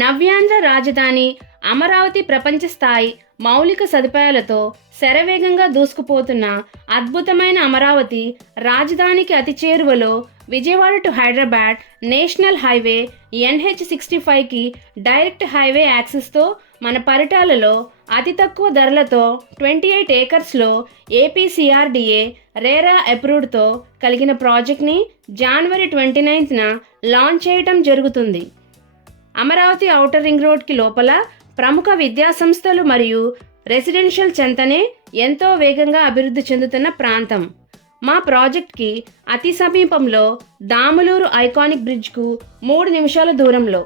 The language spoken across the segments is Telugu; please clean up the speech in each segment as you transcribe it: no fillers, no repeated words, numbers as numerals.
నవ్యాంధ్ర రాజధాని అమరావతి ప్రపంచ స్థాయి మౌలిక సదుపాయాలతో శరవేగంగా దూసుకుపోతున్న అద్భుతమైన అమరావతి రాజధానికి అతి చేరువలో Vijayawada to Hyderabad national highway NH65కి డైరెక్ట్ హైవే యాక్సెస్తో మన పరిటాలలో అతి తక్కువ ధరలతో 28 ఏకర్స్లో APCRDA రేరా అప్రూవ్డ్తో కలిగిన ప్రాజెక్ట్ని జనవరి 29న లాంచ్ చేయటం జరుగుతుంది. అమరావతి ఔటర్ రింగ్ రోడ్కి లోపల ప్రముఖ విద్యాసంస్థలు మరియు రెసిడెన్షియల్ చెంతనే ఎంతో వేగంగా అభివృద్ధి చెందుతున్న ప్రాంతం. మా ప్రాజెక్ట్కి అతి సమీపంలో దాములూరు ఐకానిక్ బ్రిడ్జ్కు 3 నిమిషాల దూరంలో,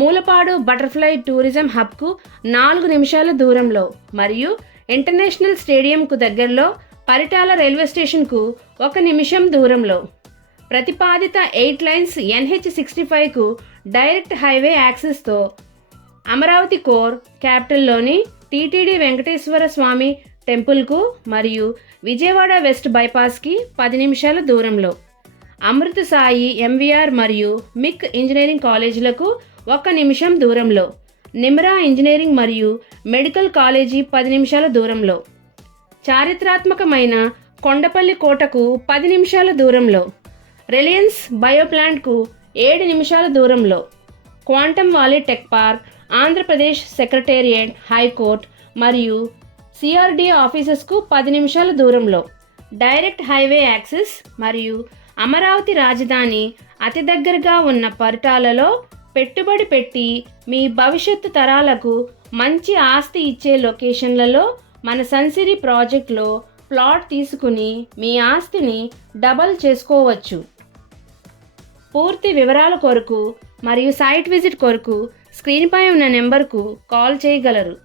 మూలపాడు బటర్ఫ్లై టూరిజం హబ్కు 4 నిమిషాల దూరంలో మరియు ఇంటర్నేషనల్ స్టేడియంకు దగ్గరలో పరిటాల రైల్వే స్టేషన్కు 1 నిమిషం దూరంలో. ప్రతిపాదిత 8 లైన్స్ NH65కు డైరెక్ట్ హైవే యాక్సెస్తో అమరావతి కోర్ క్యాపిటల్లోని టీటీడీ వెంకటేశ్వర స్వామి టెంపుల్కు మరియు విజయవాడ వెస్ట్ బైపాస్కి 10 నిమిషాల దూరంలో, అమృత సాయి MVR మరియు మిక్ ఇంజనీరింగ్ కాలేజీలకు 1 నిమిషం దూరంలో, నిమ్రా ఇంజనీరింగ్ మరియు మెడికల్ కాలేజీ 10 నిమిషాల దూరంలో, చారిత్రాత్మకమైన కొండపల్లి కోటకు 10 నిమిషాల దూరంలో, రిలయన్స్ బయోప్లాంట్కు 7 నిమిషాల దూరంలో, quantum valley tech park, Andhra Pradesh secretariat, high court మరియు CRDA ఆఫీసెస్కు 10 నిమిషాల దూరంలో. డైరెక్ట్ హైవే యాక్సెస్ మరియు అమరావతి రాజధాని అతి దగ్గరగా ఉన్న పరిటాలలో పెట్టుబడి పెట్టి మీ భవిష్యత్తు తరాలకు మంచి ఆస్తి ఇచ్చే లొకేషన్లలో మన సన్సిరీ ప్రాజెక్ట్లో ప్లాట్ తీసుకుని మీ ఆస్తిని డబల్ చేసుకోవచ్చు. పూర్తి వివరాల కొరకు మరియు సైట్ విజిట్ కొరకు స్క్రీన్పై ఉన్న నెంబర్కు కాల్ చేయగలరు.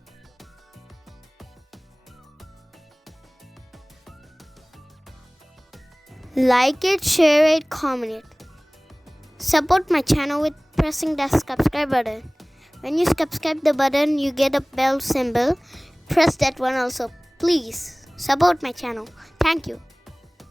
Like it, share it, comment it. Support my channel with pressing the subscribe button. When you subscribe the button, you get a bell symbol. Press that one also. Please support my channel. Thank you.